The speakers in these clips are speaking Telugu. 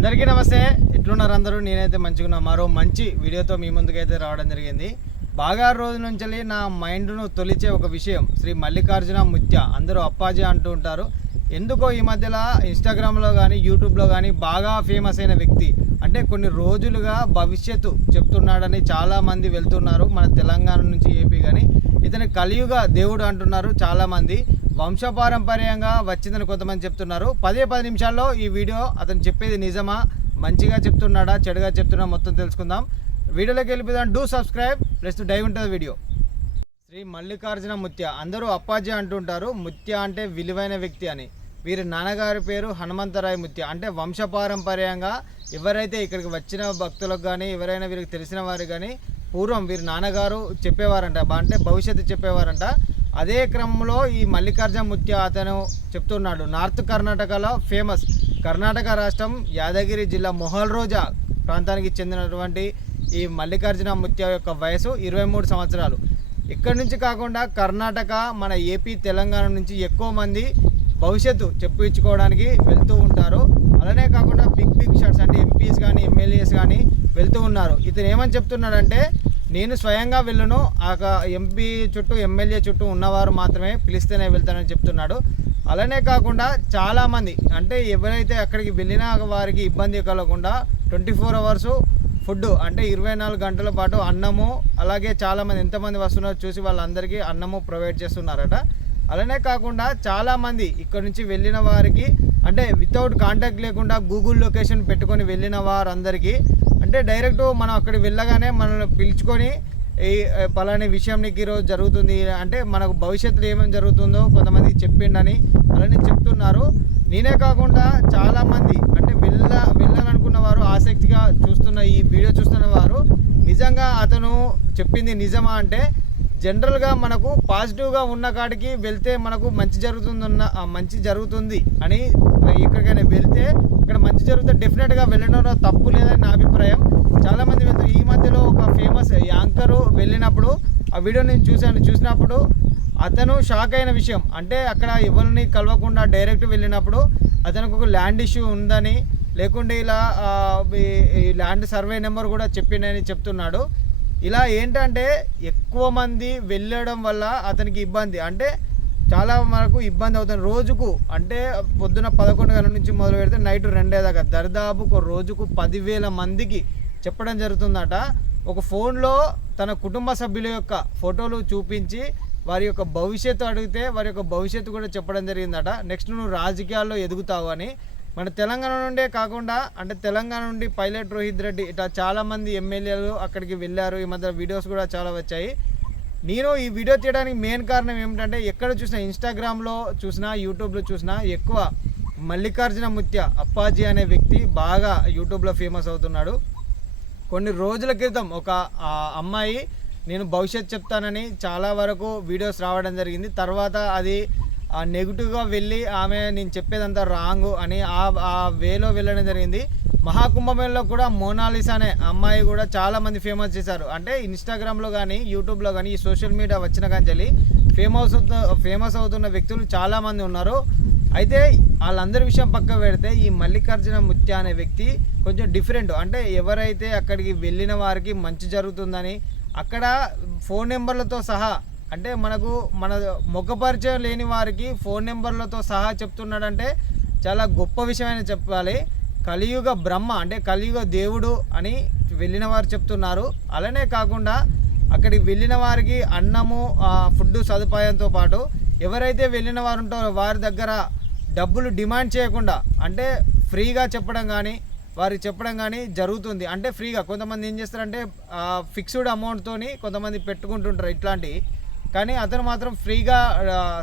అందరికీ నమస్తే. ఎట్లున్నారు అందరూ? నేనైతే మంచిగా మరో మంచి వీడియోతో మీ ముందుకైతే రావడం జరిగింది. బాగా రోజుల నుంచి నా మైండ్ను తొలిచే ఒక విషయం శ్రీ మల్లికార్జున ముత్య. అందరూ అప్పాజీ అంటూ ఉంటారు. ఎందుకో ఈ మధ్యలో ఇన్స్టాగ్రామ్లో కానీ యూట్యూబ్లో కానీ బాగా ఫేమస్ అయిన వ్యక్తి. అంటే కొన్ని రోజులుగా భవిష్యత్తు చెప్తున్నాడని చాలామంది వెళ్తున్నారు మన తెలంగాణ నుంచి ఏపీ. కానీ ఇతని కలియుగ దేవుడు అంటున్నారు చాలామంది. వంశపారంపర్యంగా వచ్చిందని కొంతమంది చెప్తున్నారు. 10 నిమిషాల్లో ఈ వీడియో అతను చెప్పేది నిజమా, మంచిగా చెప్తున్నాడా, చెడుగా చెప్తున్నా మొత్తం తెలుసుకుందాం. వీడియోలోకి వెళ్ళిపోదాం. డూ సబ్స్క్రైబ్ ప్లస్ డైవ్ ఉంటుంది వీడియో. శ్రీ మల్లికార్జున ముత్య. అందరూ అప్పాజీ అంటుంటారు. ముత్య అంటే విలువైన వ్యక్తి అని. వీరి నాన్నగారి పేరు హనుమంతరాయ ముత్య. అంటే వంశపారంపర్యంగా ఎవరైతే ఇక్కడికి వచ్చిన భక్తులకు కానీ ఎవరైనా వీరికి తెలిసిన వారు కానీ పూర్వం వీరి నాన్నగారు చెప్పేవారంట, అంటే భవిష్యత్తు చెప్పేవారంట. అదే క్రమంలో ఈ మల్లికార్జున ముత్య అతను చెప్తున్నాడు. నార్త్ కర్ణాటకలో ఫేమస్, కర్ణాటక రాష్ట్రం యాదగిరి జిల్లా మొహల్ రోజా ప్రాంతానికి చెందినటువంటి ఈ మల్లికార్జున ముత్య యొక్క వయసు 23 సంవత్సరాలు. ఇక్కడి నుంచి కాకుండా కర్ణాటక, మన ఏపీ, తెలంగాణ నుంచి ఎక్కువ మంది భవిష్యత్తు చెప్పించుకోవడానికి వెళ్తూ ఉంటారు. అలానే కాకుండా బిగ్ షాట్స్ అంటే ఎంపీస్ కానీ ఎమ్మెల్యేస్ కానీ వెళ్తూ ఉన్నారు. ఇతను ఏమని చెప్తున్నాడంటే, నేను స్వయంగా వెళ్ళను, ఆ ఎంపీ చుట్టూ ఎమ్మెల్యే చుట్టూ ఉన్నవారు మాత్రమే పిలిస్తేనే వెళ్తానని చెప్తున్నాడు. అలానే కాకుండా చాలామంది అంటే ఎవరైతే అక్కడికి వెళ్ళినా వారికి ఇబ్బంది కలగకుండా 24 అవర్స్ ఫుడ్ అంటే 24 గంటల పాటు అన్నము, అలాగే చాలామంది ఎంతమంది వస్తున్నారో చూసి వాళ్ళందరికీ అన్నము ప్రొవైడ్ చేస్తున్నారట. అలానే కాకుండా చాలామంది ఇక్కడ నుంచి వెళ్ళిన వారికి అంటే వితౌట్ కాంటాక్ట్ లేకుండా గూగుల్ లొకేషన్ పెట్టుకొని వెళ్ళిన వారందరికీ అంటే డైరెక్ట్ మనం అక్కడికి వెళ్ళగానే మనల్ని పిలుచుకొని ఈ పలాని విషయం నీకు ఈరోజు జరుగుతుంది అంటే మనకు భవిష్యత్తులో ఏమేమి జరుగుతుందో కొంతమంది చెప్పిండని అలానే చెప్తున్నారు. నేనే కాకుండా చాలామంది అంటే వెళ్ళాలనుకున్న వారు ఆసక్తిగా చూస్తున్న ఈ వీడియో చూస్తున్న వారు నిజంగా అతను చెప్పింది నిజమా అంటే జనరల్గా మనకు పాజిటివ్గా ఉన్న కాడికి వెళ్తే మనకు మంచి జరుగుతుంది అని ఎక్కడికైనా వెళ్తే ఇక్కడ మంచి జరిగితే డెఫినెట్గా వెళ్ళడంలో తప్పు లేదని నా అభిప్రాయం. చాలామంది వెళ్తారు. ఈ మధ్యలో ఒక ఫేమస్ యాంకరు వెళ్ళినప్పుడు ఆ వీడియో నేను చూసినప్పుడు అతను షాక్ అయిన విషయం అంటే అక్కడ ఎవరిని కలవకుండా డైరెక్ట్ వెళ్ళినప్పుడు అతనికి ఒక ల్యాండ్ ఇష్యూ ఉందని లేకుంటే ఇలా ఈ ల్యాండ్ సర్వే నెంబర్ కూడా చెప్పిండని చెప్తున్నాడు. ఇలా ఏంటంటే ఎక్కువ మంది వెళ్ళడం వల్ల అతనికి ఇబ్బంది అంటే చాలా మనకు ఇబ్బంది అవుతుంది. రోజుకు అంటే పొద్దున 11 గంటల నుంచి మొదలు పెడితే నైట్ 2 దాకా దరిదాపు ఒక రోజుకు 10,000 మందికి చెప్పడం జరుగుతుందట. ఒక ఫోన్లో తన కుటుంబ సభ్యుల యొక్క ఫోటోలు చూపించి వారి యొక్క భవిష్యత్తు అడిగితే వారి యొక్క భవిష్యత్తు కూడా చెప్పడం జరిగిందట. నెక్స్ట్ నువ్వు రాజకీయాల్లో ఎదుగుతావు అని. మన తెలంగాణ నుండే కాకుండా అంటే తెలంగాణ నుండి పైలట్ రోహిత్ రెడ్డి ఇట్లా చాలామంది ఎమ్మెల్యేలు అక్కడికి వెళ్ళారు. ఈ మధ్య వీడియోస్ కూడా చాలా వచ్చాయి. నేను ఈ వీడియో తీయడానికి మెయిన్ కారణం ఏమిటంటే ఎక్కడ చూసినా ఇన్స్టాగ్రామ్లో చూసినా యూట్యూబ్లో చూసినా ఎక్కువ మల్లికార్జున ముత్య అప్పాజీ అనే వ్యక్తి బాగా యూట్యూబ్లో ఫేమస్ అవుతున్నాడు. కొన్ని రోజుల క్రితం ఒక అమ్మాయి నేను భవిష్యత్తు చెప్తానని చాలా వరకు వీడియోస్ రావడం జరిగింది. తర్వాత అది నెగిటివ్గా వెళ్ళి ఆమె నేను చెప్పేదంతా రాంగ్ అని ఆ వేలో వెళ్ళడం జరిగింది. మహాకుంభమేళలో కూడా మోనాలిసా అనే అమ్మాయి కూడా చాలామంది ఫేమస్ చేశారు. అంటే ఇన్స్టాగ్రామ్లో కానీ యూట్యూబ్లో కానీ ఈ సోషల్ మీడియా వచ్చిన కానీ ఫేమస్ అవుతున్న వ్యక్తులు చాలామంది ఉన్నారు. అయితే వాళ్ళందరి విషయం పక్క పెడితే ఈ మల్లికార్జున ముత్య అనే వ్యక్తి కొంచెం డిఫరెంట్. అంటే ఎవరైతే అక్కడికి వెళ్ళిన వారికి మంచి జరుగుతుందని అక్కడ ఫోన్ నెంబర్లతో సహా అంటే మన ముఖ పరిచయం లేని వారికి ఫోన్ నెంబర్లతో సహా చెప్తున్నాడంటే చాలా గొప్ప విషయమైన చెప్పాలి. కలియుగ బ్రహ్మ అంటే కలియుగ దేవుడు అని వెళ్ళిన వారు చెప్తున్నారు. అలానే కాకుండా అక్కడికి వెళ్ళిన వారికి అన్నము ఫుడ్ సదుపాయంతో పాటు ఎవరైతే వెళ్ళిన వారు ఉంటారో వారి దగ్గర డబ్బులు డిమాండ్ చేయకుండా అంటే ఫ్రీగా చెప్పడం కానీ జరుగుతుంది. అంటే ఫ్రీగా కొంతమంది ఏం చేస్తారంటే ఫిక్స్డ్ అమౌంట్తోని కొంతమంది పెట్టుకుంటుంటారు ఇట్లాంటివి. కానీ అతను మాత్రం ఫ్రీగా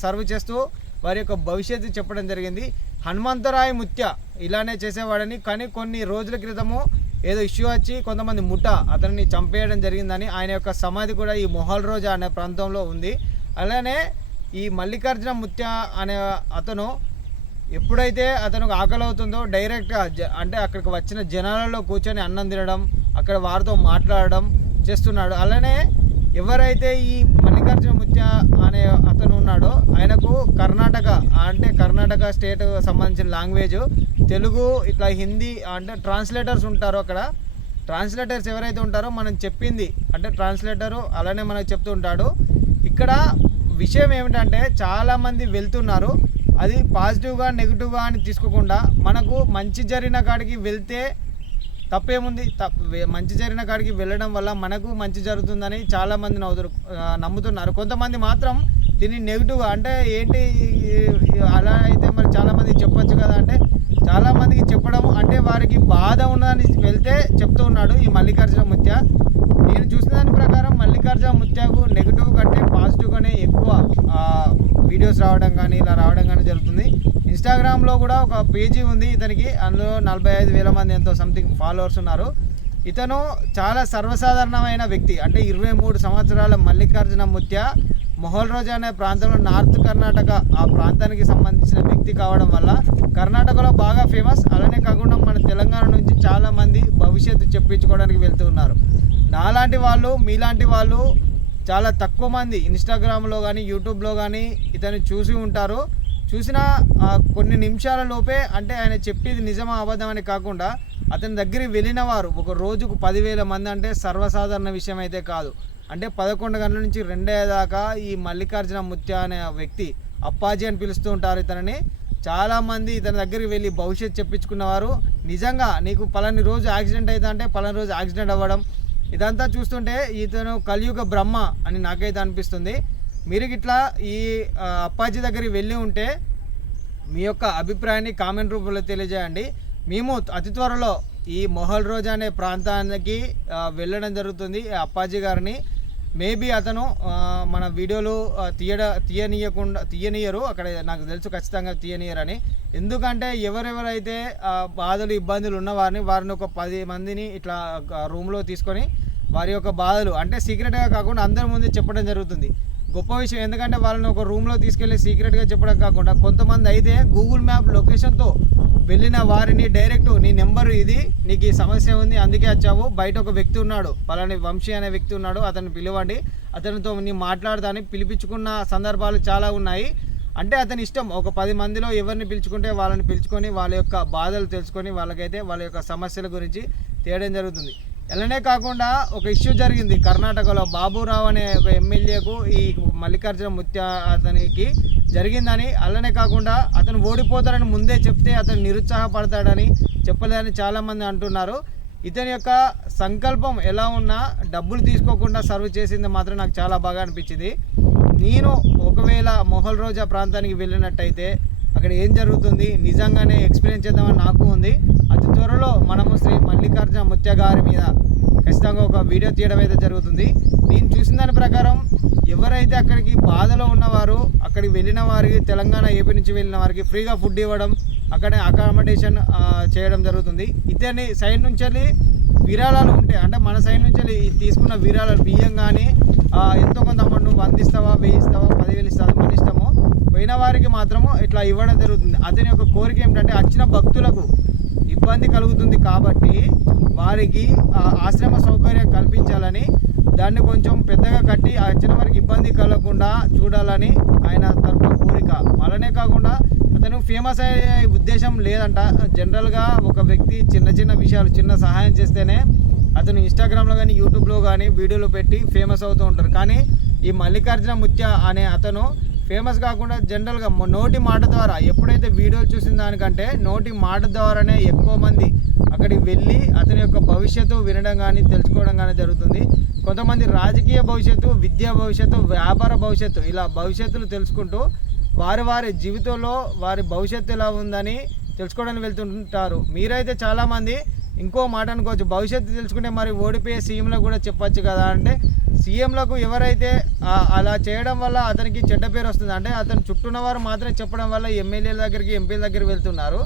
సర్వ్ చేస్తూ వారి యొక్క భవిష్యత్తు చెప్పడం జరిగింది. హనుమంతరాయ ముత్య ఇలానే చేసేవాడని, కానీ కొన్ని రోజుల క్రితము ఏదో ఇష్యూ వచ్చి కొంతమంది అతన్ని చంపేయడం జరిగిందని ఆయన యొక్క సమాధి కూడా ఈ మొహల్ రోజా అనే ప్రాంతంలో ఉంది. అలానే ఈ మల్లికార్జున ముత్య అనే అతను ఎప్పుడైతే అతనికి ఆకలి అవుతుందో డైరెక్ట్గా అంటే అక్కడికి వచ్చిన జనాలలో కూర్చొని అన్నం తినడం, అక్కడ వారితో మాట్లాడడం చేస్తున్నాడు. అలానే ఎవరైతే ఈ మల్లికార్జున ముత్య అనే అతను ఉన్నాడో ఆయనకు కర్ణాటక స్టేట్ సంబంధించిన లాంగ్వేజ్ తెలుగు ఇట్లా హిందీ అంటే ట్రాన్స్లేటర్స్ ఉంటారు. అక్కడ ట్రాన్స్లేటర్స్ ఎవరైతే ఉంటారో మనం చెప్పింది అంటే ట్రాన్స్లేటరు అలానే మనకు చెప్తూ ఉంటాడు. ఇక్కడ విషయం ఏమిటంటే చాలామంది వెళ్తున్నారు, అది పాజిటివ్గా నెగిటివ్గా అని తీసుకోకుండా మనకు మంచి జరిగిన కాడికి వెళ్తే తప్పేముంది, మంచి జరిగిన కాడికి వెళ్ళడం వల్ల మనకు మంచి జరుగుతుందని చాలామంది నమ్ముతున్నారు. కొంతమంది మాత్రం దీన్ని నెగిటివ్గా అంటే ఏంటి అలా అయితే మరి చాలామంది చెప్పొచ్చు కదా అంటే చాలామందికి చెప్పడం అంటే వారికి బాధ ఉన్నదని వెళ్తే చెప్తూ ఉన్నాడు ఈ మల్లికార్జున ముత్య. నేను చూసిన దాని ప్రకారం మల్లికార్జున ముత్యకు నెగిటివ్ కంటే పాజిటివ్గానే ఎక్కువ వీడియోస్ రావడం కానీ ఇలా రావడం కానీ జరుగుతుంది. ఇన్స్టాగ్రామ్లో కూడా ఒక పేజీ ఉంది ఇతనికి, అందులో 45,000 మంది ఎంతో సంథింగ్ ఫాలోవర్స్ ఉన్నారు. ఇతను చాలా సర్వసాధారణమైన వ్యక్తి అంటే 23 సంవత్సరాల మల్లికార్జున ముత్య మొహల్ రోజు అనే ప్రాంతంలో నార్త్ కర్ణాటక ఆ ప్రాంతానికి సంబంధించిన వ్యక్తి కావడం వల్ల కర్ణాటకలో బాగా ఫేమస్. అలానే కాకుండా మన తెలంగాణ నుంచి చాలామంది భవిష్యత్తు చెప్పించుకోవడానికి వెళ్తూ ఉన్నారు. నాలాంటి వాళ్ళు మీలాంటి వాళ్ళు చాలా తక్కువ మంది ఇన్స్టాగ్రామ్లో కానీ యూట్యూబ్లో కానీ ఇతను చూసి ఉంటారు. చూసిన కొన్ని నిమిషాల లోపే అంటే ఆయన చెప్పేది నిజమా అబద్ధమని కాకుండా అతని దగ్గరికి వెళ్ళిన వారు ఒక రోజుకు 10,000 మంది అంటే సర్వసాధారణ విషయం అయితే కాదు. అంటే 11 గంటల నుంచి 2 దాకా ఈ మల్లికార్జున ముత్య అనే వ్యక్తి అప్పాజీ అని పిలుస్తూ ఉంటారు ఇతనిని. చాలామంది ఇతని దగ్గరికి వెళ్ళి భవిష్యత్తు చెప్పించుకున్నవారు నిజంగా నీకు పలాని రోజు యాక్సిడెంట్ అయితే అంటే పలాని రోజు యాక్సిడెంట్ అవ్వడం ఇదంతా చూస్తుంటే ఇతను కలియుగ బ్రహ్మ అని నాకైతే అనిపిస్తుంది. మీరు ఇట్లా ఈ అప్పాజీ దగ్గరికి వెళ్ళి ఉంటే మీ యొక్క అభిప్రాయాన్ని కామెంట్ రూపంలో తెలియజేయండి. మేము అతి త్వరలో ఈ మొహల్ రోజు అనే ప్రాంతానికి వెళ్ళడం జరుగుతుంది అప్పాజీ గారిని. మేబీ అతను మన వీడియోలు తీయనియరు, అక్కడ నాకు తెలుసు ఖచ్చితంగా తీయనియరని. ఎందుకంటే ఎవరెవరైతే బాధలు ఇబ్బందులు ఉన్నవారిని వారిని ఒక 10 మందిని ఇట్లా రూమ్లో తీసుకొని వారి యొక్క బాధలు అంటే సీక్రెట్గా కాకుండా అందరి ముందే చెప్పడం జరుగుతుంది. గొప్ప విషయం, ఎందుకంటే వాళ్ళని ఒక రూమ్లో తీసుకెళ్ళి సీక్రెట్గా చెప్పడం కాకుండా కొంతమంది అయితే గూగుల్ మ్యాప్ లొకేషన్తో వెళ్ళిన వారిని డైరెక్ట్ నీ నెంబర్ ఇది, నీకు ఈ సమస్య ఉంది అందుకే వచ్చావు, బయట ఒక వ్యక్తి ఉన్నాడు పలాని వంశీ అనే వ్యక్తి ఉన్నాడు అతన్ని పిలవండి, అతనితో నీ మాట్లాడదాన్ని పిలిపించుకున్న సందర్భాలు చాలా ఉన్నాయి. అంటే అతని ఇష్టం, ఒక 10 మందిలో ఎవరిని పిలుచుకుంటే వాళ్ళని పిలుచుకొని వాళ్ళ యొక్క బాధలు తెలుసుకొని వాళ్ళకైతే వాళ్ళ యొక్క సమస్యల గురించి తేయడం జరుగుతుంది. అలానే కాకుండా ఒక ఇష్యూ జరిగింది కర్ణాటకలో, బాబురావు అనే ఒక ఎమ్మెల్యేకు ఈ మల్లికార్జున ముత్య అతనికి జరిగిందని. అలానే కాకుండా అతను ఓడిపోతాడని ముందే చెప్తే అతను నిరుత్సాహపడతాడని చెప్పలేదని చాలామంది అంటున్నారు. ఇతని యొక్క సంకల్పం ఎలా ఉన్నా డబ్బులు తీసుకోకుండా సర్వ్ చేసింది మాత్రం నాకు చాలా బాగా అనిపించింది. నేను ఒకవేళ మొహల్ రోజా ప్రాంతానికి వెళ్ళినట్టయితే అక్కడ ఏం జరుగుతుంది నిజంగానే ఎక్స్పీరియన్స్ చేద్దామని నాకు ఉంది. అతి త్వరలో మనము శ్రీ మల్లికార్జున ముత్య గారి మీద ఖచ్చితంగా ఒక వీడియో తీయడం అయితే జరుగుతుంది. నేను చూసిన దాని ప్రకారం ఎవరైతే అక్కడికి బాధలో ఉన్నవారు అక్కడికి వెళ్ళిన వారికి తెలంగాణ ఏపీ నుంచి వెళ్ళిన వారికి ఫ్రీగా ఫుడ్ ఇవ్వడం, అక్కడే అకామిడేషన్ చేయడం జరుగుతుంది. ఇతని సైడ్ నుంచి విరాళాలు ఉంటే అంటే మన సైడ్ నుంచి తీసుకున్న విరాళాలు బియ్యం కానీ ఎంతో కొంత అమౌంట్ 100 ఇస్తావా 1000 ఇస్తావా 10,000 ఇస్తావా మన ఇష్టము, పోయిన వారికి మాత్రము ఇట్లా ఇవ్వడం జరుగుతుంది. అతని యొక్క కోరిక ఏమిటంటే వచ్చిన భక్తులకు ఇబ్బంది కలుగుతుంది కాబట్టి వారికి ఆశ్రమ సౌకర్యం కల్పించాలని, దాన్ని కొంచెం పెద్దగా కట్టి వచ్చిన వారికి ఇబ్బంది కలగకుండా చూడాలని ఆయన తరపున కోరిక. అలానే కాకుండా అతను ఫేమస్ అయ్యే ఉద్దేశం లేదంట. జనరల్గా ఒక వ్యక్తి చిన్న చిన్న విషయాలు చిన్న సహాయం చేస్తేనే అతను ఇన్స్టాగ్రామ్లో కానీ యూట్యూబ్లో కానీ వీడియోలు పెట్టి ఫేమస్ అవుతూ ఉంటారు. కానీ ఈ మల్లికార్జున ముత్య అనే అతను ఫేమస్ కాకుండా జనరల్గా నోటి మాట ద్వారా ఎప్పుడైతే వీడియోలు చూసిన దానికంటే నోటి మాట ద్వారానే ఎక్కువ మంది అక్కడికి వెళ్ళి అతని యొక్క భవిష్యత్తు వినడం కానీ తెలుసుకోవడం కానీ జరుగుతుంది. కొంతమంది రాజకీయ భవిష్యత్తు, విద్యా భవిష్యత్తు, వ్యాపార భవిష్యత్తు ఇలా భవిష్యత్తులు తెలుసుకుంటూ వారి జీవితంలో వారి భవిష్యత్తు ఎలా ఉందని తెలుసుకోవడానికి వెళ్తుంటారు. మీరైతే చాలామంది ఇంకో మాట అనుకోవచ్చు, భవిష్యత్తు తెలుసుకుంటే మరి ఓడిపోయే సీఎంలకు కూడా చెప్పచ్చు కదా అంటే, సీఎంలకు ఎవరైతే అలా చేయడం వల్ల అతనికి చెడ్డ పేరు వస్తుంది. అంటే అతను చుట్టూ ఉన్నవారు మాత్రమే చెప్పడం వల్ల ఎమ్మెల్యేల దగ్గరికి ఎంపీల దగ్గరికి వెళ్తున్నారు.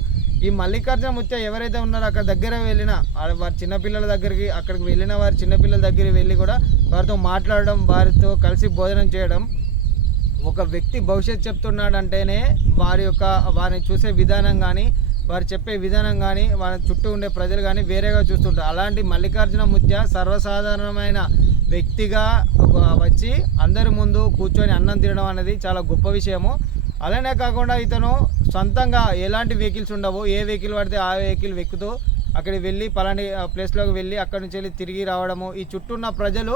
ఈ మల్లికార్జున ముత్య ఎవరైతే ఉన్నారో అక్కడ దగ్గర వెళ్ళిన వారి చిన్నపిల్లల దగ్గరికి అక్కడికి వెళ్ళిన వారి చిన్నపిల్లల దగ్గరికి వెళ్ళి కూడా వారితో మాట్లాడడం, వారితో కలిసి భోజనం చేయడం. ఒక వ్యక్తి భవిష్యత్తు చెప్తున్నాడంటేనే వారిని చూసే విధానం కానీ వారు చెప్పే విధానం కానీ వారి చుట్టూ ఉండే ప్రజలు కానీ వేరేగా చూస్తుంటారు. అలాంటి మల్లికార్జున ముత్య సర్వసాధారణమైన వ్యక్తిగా వచ్చి అందరి ముందు కూర్చొని అన్నం తినడం అనేది చాలా గొప్ప విషయము. అలానే కాకుండా ఇతను సొంతంగా ఎలాంటి వెహికల్స్ ఉండవు, ఏ వెహికల్ పడితే ఆ వెహికల్ ఎక్కుతూ అక్కడికి వెళ్ళి పలాని ప్లేస్లోకి వెళ్ళి అక్కడి నుంచి వెళ్ళి తిరిగి రావడము. ఈ చుట్టూ ఉన్న ప్రజలు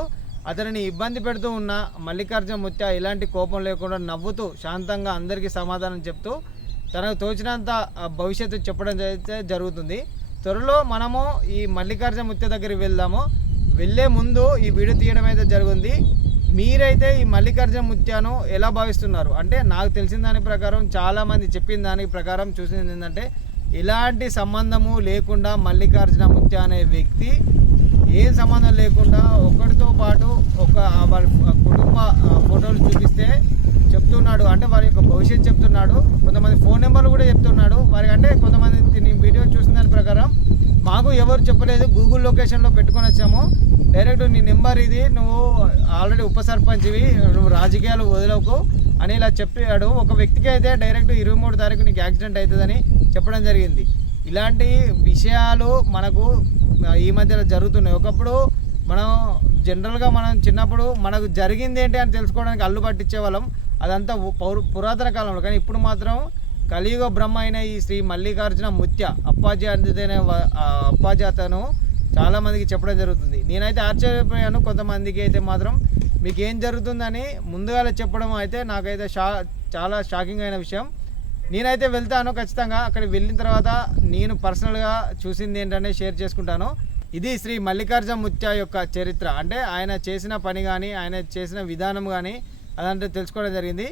అతనిని ఇబ్బంది పెడుతూ ఉన్న మల్లికార్జున ముత్య ఎలాంటి కోపం లేకుండా నవ్వుతూ శాంతంగా అందరికీ సమాధానం చెప్తూ తనకు తోచినంత భవిష్యత్తు చెప్పడం అయితే జరుగుతుంది. త్వరలో మనము ఈ మల్లికార్జున ముత్య దగ్గరికి వెళ్దాము. వెళ్ళే ముందు ఈ వీడియో తీయడం అయితే జరిగింది. మీరైతే ఈ మల్లికార్జున ముత్యను ఎలా భావిస్తున్నారు అంటే, నాకు తెలిసిన దాని ప్రకారం చాలామంది చెప్పిన దాని ప్రకారం చూసింది ఏంటంటే, ఎలాంటి సంబంధము లేకుండా మల్లికార్జున ముత్య అనే వ్యక్తి ఏం సంబంధం లేకుండా ఒకరితో పాటు ఒక వారి కుటుంబ ఫోటోలు చూపిస్తే చెప్తున్నాడు, అంటే వారి యొక్క భవిష్యత్తు చెప్తున్నాడు. కొంతమంది ఫోన్ నెంబర్లు కూడా చెప్తున్నాడు వారికి. అంటే కొంతమంది వీడియో చూసిన దాని ప్రకారం మాకు ఎవరు చెప్పలేదు, గూగుల్ లొకేషన్లో పెట్టుకొని వచ్చాము, డైరెక్ట్ నీ నెంబర్ ఇది, నువ్వు ఆల్రెడీ ఉప సర్పంచ్వి, నువ్వు రాజకీయాలు వదలకు అని ఇలా చెప్పాడు. ఒక వ్యక్తికి అయితే డైరెక్ట్ 23 తారీఖు నీకు యాక్సిడెంట్ అవుతుందని చెప్పడం జరిగింది. ఇలాంటి విషయాలు మనకు ఈ మధ్యలో జరుగుతున్నాయి. ఒకప్పుడు మనం జనరల్గా మనం చిన్నప్పుడు మనకు జరిగింది ఏంటి అని తెలుసుకోవడానికి అల్లు పట్టించే వాళ్ళం, అదంతా పురాతన కాలంలో. కానీ ఇప్పుడు మాత్రం కలియుగ బ్రహ్మ అయిన ఈ శ్రీ మల్లికార్జున ముత్య అప్పాజీ అందుతేనే అప్పాజీ అతను చాలామందికి చెప్పడం జరుగుతుంది. నేనైతే ఆశ్చర్యపోయాను. కొంతమందికి అయితే మాత్రం మీకు ఏం జరుగుతుందని ముందుగా చెప్పడం అయితే నాకైతే చాలా షాకింగ్ అయిన విషయం. నేనైతే వెళ్తాను ఖచ్చితంగా. అక్కడికి వెళ్ళిన తర్వాత నేను పర్సనల్గా చూసింది ఏంటనే షేర్ చేసుకుంటాను. ఇది శ్రీ మల్లికార్జున ముత్య యొక్క చరిత్ర. అంటే ఆయన చేసిన పని కానీ ఆయన చేసిన విధానం కానీ అదంటే తెలుసుకోవడం జరిగింది.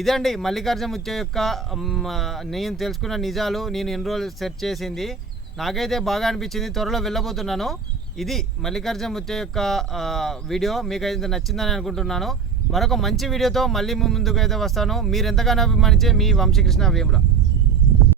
ఇదండి మల్లికార్జున ముత్య యొక్క నేను తెలుసుకున్న నిజాలు. నేను ఎన్ని రోజులు సెర్చ్ చేసింది నాకైతే బాగా అనిపించింది. త్వరలో వెళ్ళబోతున్నాను. ఇది మల్లికార్జున ముత్య యొక్క వీడియో మీకైతే నచ్చిందని అనుకుంటున్నాను. మరొక మంచి వీడియోతో మళ్ళీ ముందుకు అయితే వస్తాను. మీరు ఎంతగానో అభిమానించే మీ వంశీకృష్ణ వేముల.